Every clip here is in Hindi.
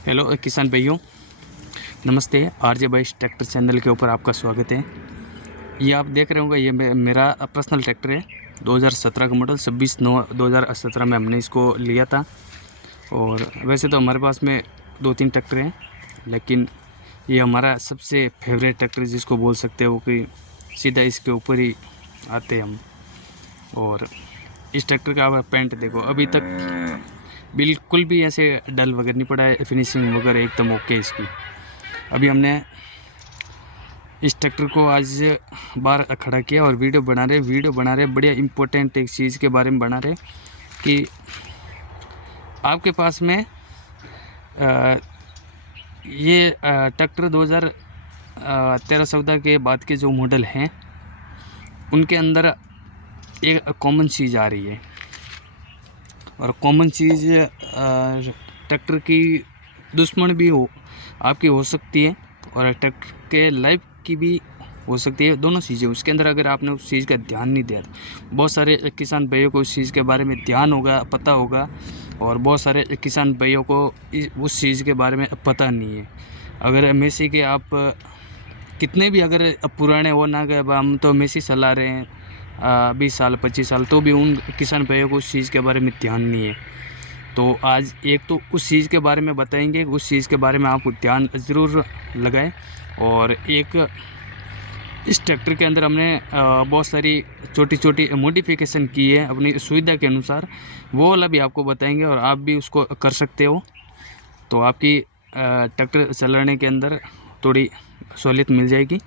हेलो किसान भाइयों, नमस्ते। आरजे बाइस ट्रैक्टर चैनल के ऊपर आपका स्वागत है। ये आप देख रहे होंगे, ये मेरा पर्सनल ट्रैक्टर है। 2017 का मॉडल, 26/9/2017 में हमने इसको लिया था। और वैसे तो हमारे पास में 2-3 ट्रैक्टर हैं, लेकिन ये हमारा सबसे फेवरेट ट्रैक्टर जिसको बोल सकते हो कि सीधा इसके ऊपर ही आते हैं हम। और इस ट्रैक्टर का आप पेंट देखो, अभी तक बिल्कुल भी ऐसे डल वगैरह नहीं पड़ा है, फिनिशिंग वगैरह एकदम ओके है इसकी। अभी हमने इस ट्रैक्टर को आज बाहर खड़ा किया और वीडियो बना रहे बढ़िया इम्पोर्टेंट एक चीज़ के बारे में बना रहे कि आपके पास में ये ट्रैक्टर 2013-14 के बाद के जो मॉडल हैं उनके अंदर एक कॉमन चीज़ आ रही है। और कॉमन चीज़ ट्रैक्टर की दुश्मन भी आपकी हो सकती है और ट्रैक्टर के लाइफ की भी हो सकती है, दोनों चीज़ें उसके अंदर। अगर आपने उस चीज़ का ध्यान नहीं दिया, बहुत सारे किसान भाइयों को उस चीज़ के बारे में ध्यान होगा, पता होगा, और बहुत सारे किसान भाइयों को उस चीज़ के बारे में पता नहीं है। अगर मेसी के आप कितने भी अगर पुराने हो ना, कि अब हम तो मेसी चला रहे हैं 20 साल 25 साल, तो भी उन किसान भाइयों को उस चीज़ के बारे में ध्यान नहीं है। तो आज एक तो उस चीज़ के बारे में बताएंगे, उस चीज़ के बारे में आपको ध्यान ज़रूर लगाएं। और एक इस ट्रैक्टर के अंदर हमने बहुत सारी छोटी छोटी मॉडिफिकेशन की है अपनी सुविधा के अनुसार, वो वाला भी आपको बताएंगे और आप भी उसको कर सकते हो। तो आपकी ट्रैक्टर चलाने के अंदर थोड़ी सहूलियत मिल जाएगी।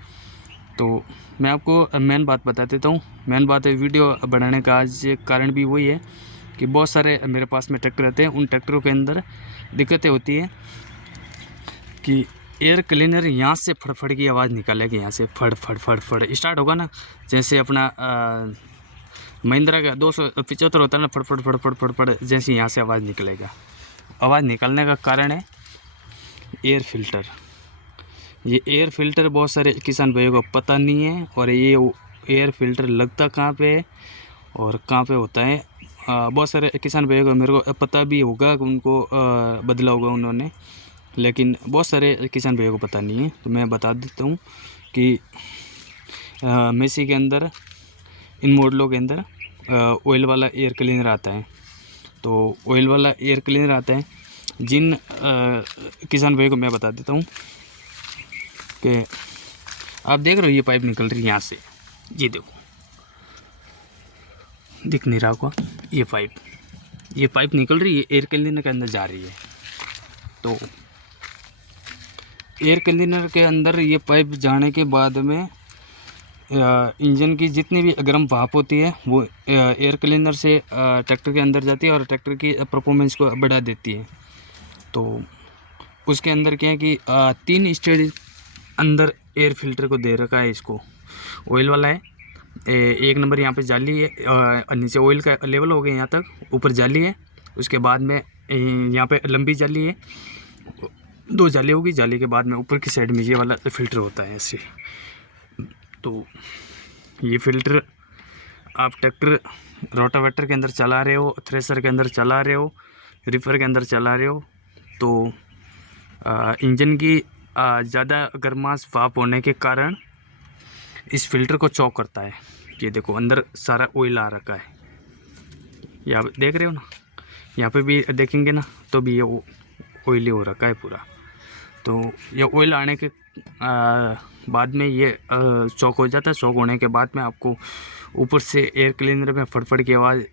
तो मैं आपको मेन बात बता देता हूँ। मेन बात है वीडियो बनाने का आज कारण भी वही है कि बहुत सारे मेरे पास में ट्रैक्टर रहते हैं, उन ट्रैक्टरों के अंदर दिक्कतें होती हैं कि एयर क्लीनर यहाँ से फड़फड़ की आवाज़ निकालेगी, यहाँ से फड़ फड़ फड़ फड़ स्टार्ट होगा ना, जैसे अपना महिंद्रा का 275 होता है ना, फड़ फड़ फड़ फड़ फड़ फड़, जैसे यहाँ से आवाज़ निकलेगा। आवाज़ निकलने का कारण है एयर फिल्टर। ये एयर फिल्टर बहुत सारे किसान भाइयों को पता नहीं है, और ये एयर फिल्टर लगता कहाँ पे है और कहाँ पे होता है। बहुत सारे किसान भाइयों को मेरे को पता भी होगा, उनको बदला होगा उन्होंने, लेकिन बहुत सारे किसान भाइयों को पता नहीं है। तो मैं बता देता हूँ कि मेसी के अंदर, इन मॉडलों के अंदर ऑयल वाला एयर क्लीनर आता है। तो ऑयल वाला एयर क्लीनर आता है, जिन किसान भाइयों को मैं बता देता हूँ कि आप देख रहे हो ये पाइप निकल रही है यहाँ से, ये देखो, दिख नहीं रहा आपको, ये पाइप निकल रही है, एयर क्लीनर के अंदर जा रही है। तो एयर क्लीनर के अंदर ये पाइप जाने के बाद में इंजन की जितनी भी गर्म भाप होती है वो एयर क्लीनर से ट्रैक्टर के अंदर जाती है और ट्रैक्टर की परफॉर्मेंस को बढ़ा देती है। तो उसके अंदर क्या है कि 3 स्टेज अंदर एयर फिल्टर को दे रखा है। इसको ऑयल वाला है, 1 नंबर यहाँ पे जाली है, नीचे ऑयल का लेवल हो गया यहाँ तक, ऊपर जाली है, उसके बाद में यहाँ पे लंबी जाली है, 2 जाली होगी, जाली के बाद में ऊपर की साइड में ये वाला फ़िल्टर होता है ऐसे। तो ये फ़िल्टर आप ट्रैक्टर रोटावेटर के अंदर चला रहे हो, थ्रेसर के अंदर चला रहे हो, रिपर के अंदर चला रहे हो, तो इंजन की ज़्यादा गर्माश भाप होने के कारण इस फिल्टर को चॉक करता है। ये देखो अंदर सारा ऑयल आ रखा है, ये आप देख रहे हो ना, यहाँ पे भी देखेंगे ना तो भी ये ऑयली हो रखा है पूरा। तो ये ऑयल आने के बाद में ये चॉक हो जाता है। चॉक होने के बाद में आपको ऊपर से एयर क्लीनर में फड़फड़ की आवाज़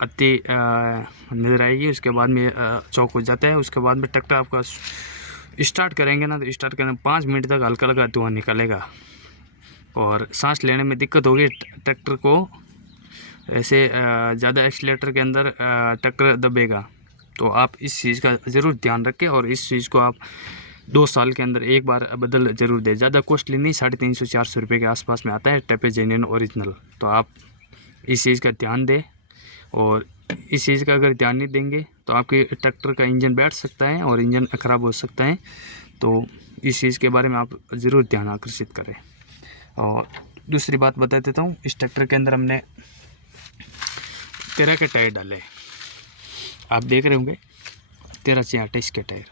आती नज़र आएगी। उसके बाद में चॉक हो जाता है। उसके बाद में ट्रैक्टर आपका स्टार्ट करेंगे ना, तो स्टार्ट करने 5 मिनट तक हल्का हल्का धुआं निकलेगा और सांस लेने में दिक्कत होगी ट्रैक्टर को। ऐसे ज़्यादा एक्सीलेटर के अंदर ट्रैक्टर दबेगा। तो आप इस चीज़ का ज़रूर ध्यान रखें और इस चीज़ को आप 2 साल के अंदर एक बार बदल ज़रूर दें। ज़्यादा कॉस्टली नहीं, 350-400 रुपये के आसपास में आता है टेपे जेन्युइन ओरिजिनल। तो आप इस चीज़ का ध्यान दें, और इस चीज़ का अगर ध्यान नहीं देंगे तो आपके ट्रैक्टर का इंजन बैठ सकता है और इंजन ख़राब हो सकता है। तो इस चीज़ के बारे में आप ज़रूर ध्यान आकर्षित करें। और दूसरी बात बता देता हूँ, इस ट्रैक्टर के अंदर हमने 13 के टायर डाले, आप देख रहे होंगे 13 से 28 के टायर।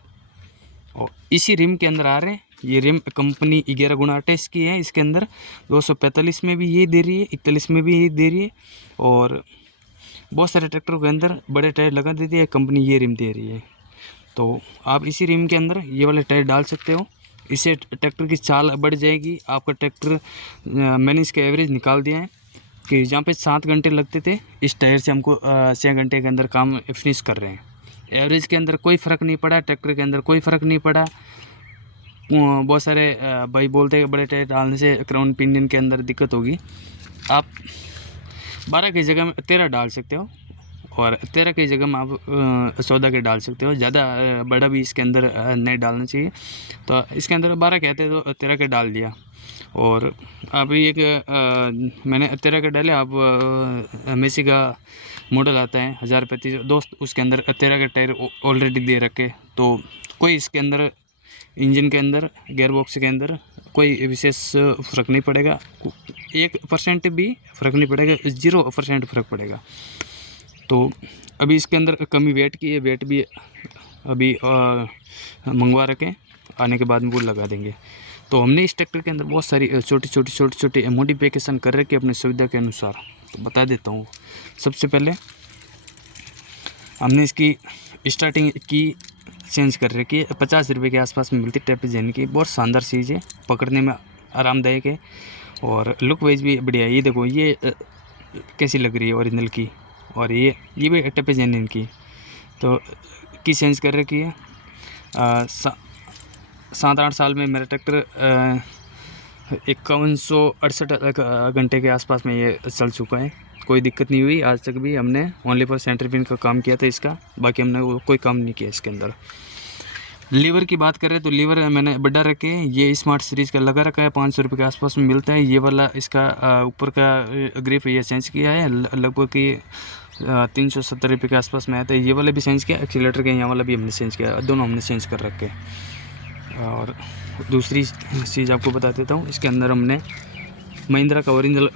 और इसी रिम के अंदर आ रहे हैं। ये रिम कंपनी 11x28 की है। इसके अंदर 245 में भी ये दे रही है, 41 में भी ये दे रही है, और बहुत सारे ट्रैक्टरों के अंदर बड़े टायर लगा देती है कंपनी, ये रिम दे रही है। तो आप इसी रिम के अंदर ये वाले टायर डाल सकते हो। इससे ट्रैक्टर की चाल बढ़ जाएगी। आपका ट्रैक्टर मैंने इसका एवरेज निकाल दिया है कि जहाँ पे 7 घंटे लगते थे, इस टायर से हमको 6 घंटे के अंदर काम फिनिश कर रहे हैं। एवरेज के अंदर कोई फ़र्क नहीं पड़ा, ट्रैक्टर के अंदर कोई फ़र्क नहीं पड़ा। बहुत सारे भाई बोलते हैं बड़े टायर डालने से क्राउन पिनियन के अंदर दिक्कत होगी। आप 12 की जगह में 13 डाल सकते हो, और 13 की जगह में आप 14 के डाल सकते हो। ज़्यादा बड़ा भी इसके अंदर नहीं डालना चाहिए। तो इसके अंदर 12 कहते तो 13 के डाल दिया। और अभी एक मैंने 13 के डाले। आप मेसी का मॉडल आता है 1035 दोस्त, उसके अंदर 13 के टायर ऑलरेडी दे रखे। तो कोई इसके अंदर इंजन के अंदर, गियर बॉक्स के अंदर कोई विशेष फ़र्क नहीं पड़ेगा। 1% भी फ़र्क नहीं पड़ेगा, 0% फ़र्क पड़ेगा। तो अभी इसके अंदर कमी वेट की है, वेट भी अभी मंगवा रखें, आने के बाद में वो लगा देंगे। तो हमने इस ट्रैक्टर के अंदर बहुत सारी छोटी छोटी मॉडिफिकेशन कर रखी है अपनी सुविधा के अनुसार। तो बता देता हूँ। सबसे पहले हमने इसकी स्टार्टिंग की चेंज कर रखी है। 50 रुपये के आसपास में मिलती ट्रेपेजेन की। बहुत शानदार चीज़ है, पकड़ने में आरामदायक है, और लुक वाइज भी बढ़िया है। ये देखो ये कैसी लग रही है ओरिजिनल की, और ये भी ट्रेपेजेन की। तो की चेंज कर रखी है। 7-8 साल में मेरा ट्रैक्टर 5168 घंटे के आसपास में ये चल चुका है। कोई दिक्कत नहीं हुई आज तक भी। हमने ओनली पर सेंटर पिन का काम किया था इसका, बाकी हमने वो कोई काम नहीं किया इसके अंदर। लीवर की बात करें तो लीवर मैंने बड़ा रखे, ये स्मार्ट सीरीज़ का लगा रखा है, 500 रुपये के आसपास में मिलता है। ये वाला इसका ऊपर का ग्रिप ये चेंज किया है, लगभग कि 370 रुपये के आसपास में आता है। ये वाला भी चेंज किया, एक्सीलेटर के यहाँ वाला भी हमने चेंज किया, दोनों हमने चेंज कर रखे। और दूसरी चीज़ आपको बता देता हूँ, इसके अंदर हमने महिंद्रा का ओरिजिनल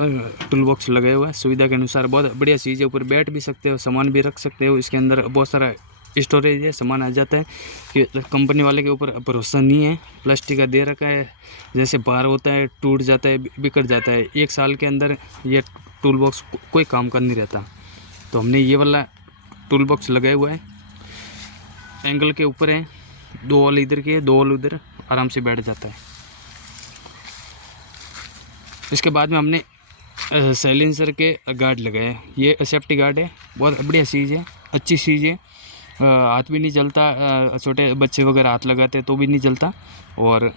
टूल बॉक्स लगाया हुआ है सुविधा के अनुसार। बहुत बढ़िया चीज़ है, ऊपर बैठ भी सकते हो, सामान भी रख सकते हो। इसके अंदर बहुत सारा स्टोरेज है, सामान आ जाता है। कि कंपनी वाले के ऊपर भरोसा नहीं है, प्लास्टिक का दे रखा है, जैसे बाहर होता है टूट जाता है, बिगड़ जाता है। 1 साल के अंदर ये टूल बॉक्स कोई काम का नहीं रहता। तो हमने ये वाला टूल बॉक्स लगाया हुआ है, एंगल के ऊपर है, 2 होल इधर के, 2 होल उधर, आराम से बैठ जाता है। इसके बाद में हमने साइलेंसर के गार्ड लगाए। ये सेफ्टी गार्ड है, बहुत बढ़िया चीज़ है, अच्छी चीज़ है। हाथ भी नहीं जलता, छोटे बच्चे वगैरह हाथ लगाते हैं तो भी नहीं जलता, और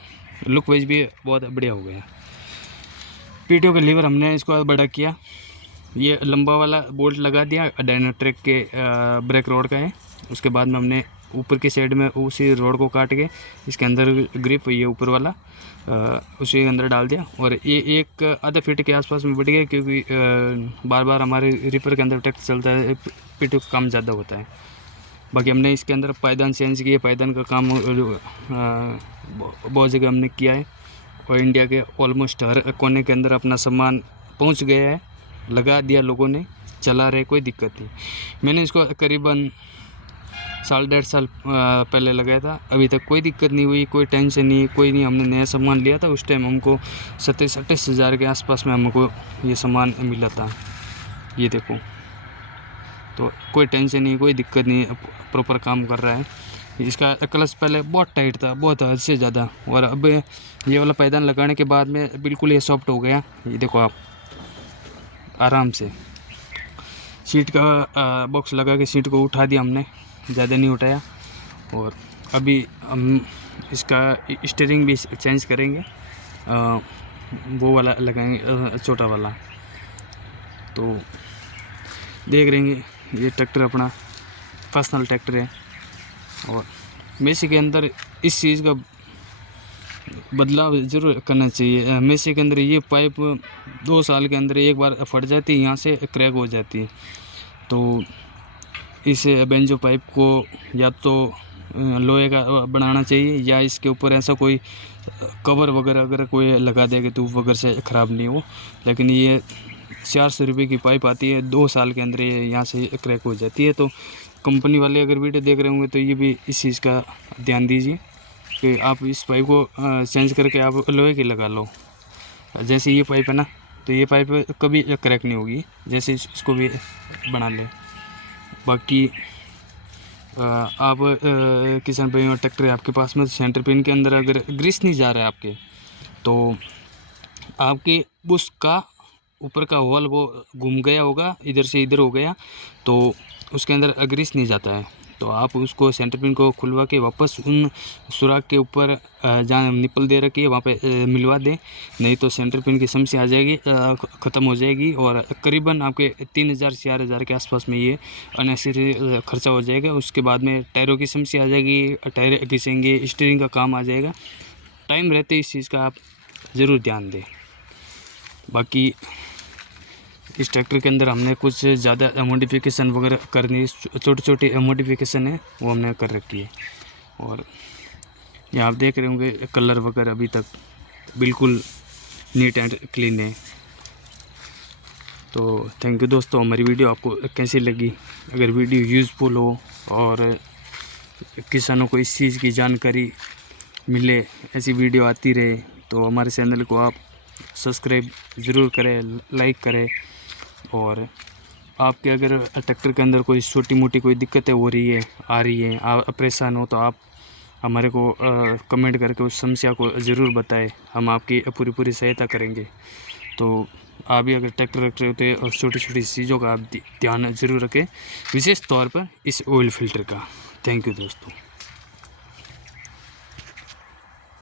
लुक वाइज भी बहुत बढ़िया हो गया। पीटीओ का लीवर हमने इसको बड़ा किया, ये लंबा वाला बोल्ट लगा दिया, डायनाट्रेक के ब्रेक रोड का है। उसके बाद में हमने ऊपर की साइड में उसी रोड को काट के इसके अंदर ग्रिप ये ऊपर वाला उसी के अंदर डाल दिया, और ये 1 आधा फीट के आसपास में बढ़ गया, क्योंकि बार बार हमारे रिपर के अंदर ट्रैक्टर चलता है, पीटीओ का काम ज़्यादा होता है। बाकी हमने इसके अंदर पायदान चेंज किए, पायदान का काम बहुत जगह हमने किया है, और इंडिया के ऑलमोस्ट हर कोने के अंदर अपना सामान पहुंच गया है, लगा दिया लोगों ने, चला रहे, कोई दिक्कत नहीं। मैंने इसको करीबन 1.5 साल पहले लगाया था, अभी तक कोई दिक्कत नहीं हुई, कोई टेंशन नहीं, कोई नहीं। हमने नया सामान लिया था, उस टाइम हमको 27-28 हज़ार के आसपास में हमको ये सामान मिला था। ये देखो, तो कोई टेंशन नहीं, कोई दिक्कत नहीं, प्रॉपर काम कर रहा है। इसका क्लच पहले बहुत टाइट था, बहुत हद से ज़्यादा, और अब ये वाला पायदान लगाने के बाद में बिल्कुल ये सॉफ्ट हो गया। ये देखो आप, आराम से सीट का बॉक्स लगा के सीट को उठा दिया हमने, ज़्यादा नहीं उठाया। और अभी हम इसका स्टीयरिंग भी चेंज करेंगे, वो वाला लगाएंगे, छोटा वाला। तो देख रहेंगे, ये ट्रैक्टर अपना पर्सनल ट्रैक्टर है, और मेसी के अंदर इस चीज़ का बदलाव ज़रूर करना चाहिए। मेसी के अंदर ये पाइप 2 साल के अंदर एक बार फट जाती है, यहाँ से क्रैक हो जाती है। तो इस बेंजो पाइप को या तो लोहे का बनाना चाहिए, या इसके ऊपर ऐसा कोई कवर वगैरह अगर कोई लगा देगा तो वगैरह से ख़राब नहीं हो। लेकिन ये 400 रुपये की पाइप आती है, 2 साल के अंदर ये यहाँ से क्रैक हो जाती है। तो कंपनी वाले अगर वीडियो देख रहे होंगे तो ये भी इस चीज़ का ध्यान दीजिए। कि आप इस पाइप को चेंज करके आप लोहे की लगा लो। जैसे ये पाइप है ना, तो ये पाइप कभी क्रैक नहीं होगी, जैसे इसको भी बना ले। बाकी आप किसान भाई ट्रैक्टर है आपके पास में, सेंटर पिन के अंदर अगर ग्रीस नहीं जा रहा है आपके, तो आपके उसका ऊपर का होल वो घूम गया होगा, इधर से इधर हो गया, तो उसके अंदर ग्रीस नहीं जाता है। तो आप उसको सेंटर पिन को खुलवा के वापस उन सुराख के ऊपर जहाँ निपल दे रखी है वहाँ पे मिलवा दें, नहीं तो सेंटर पिन की समस्या आ जाएगी, ख़त्म हो जाएगी और करीबन आपके 3000 से 4000 के आसपास में ये अननेसेसरी खर्चा हो जाएगा। उसके बाद में टायरों की समस्या आ जाएगी, टायर घिसेंगे, स्टीयरिंग का काम आ जाएगा। टाइम रहते इस चीज़ का आप ज़रूर ध्यान दें। बाकी इस ट्रैक्टर के अंदर हमने कुछ ज़्यादा मॉडिफिकेशन वगैरह करनी, छोटी छोटी मॉडिफिकेशन है वो हमने कर रखी है। और ये आप देख रहे होंगे कलर वगैरह अभी तक बिल्कुल नीट एंड क्लीन है। तो थैंक यू दोस्तों, हमारी वीडियो आपको कैसी लगी? अगर वीडियो यूज़फुल हो और किसानों को इस चीज़ की जानकारी मिले, ऐसी वीडियो आती रहे, तो हमारे चैनल को आप सब्सक्राइब ज़रूर करें, लाइक करें। और आपके अगर ट्रैक्टर के अंदर कोई छोटी मोटी कोई दिक्कतें हो रही है, आ रही है, आप परेशान हो, तो आप हमारे को कमेंट करके उस समस्या को ज़रूर बताएं, हम आपकी पूरी सहायता करेंगे। तो आप भी अगर ट्रैक्टर रखते होते और छोटी छोटी चीज़ों का आप ध्यान ज़रूर रखें, विशेष तौर पर इस ऑयल फिल्टर का। थैंक यू दोस्तों।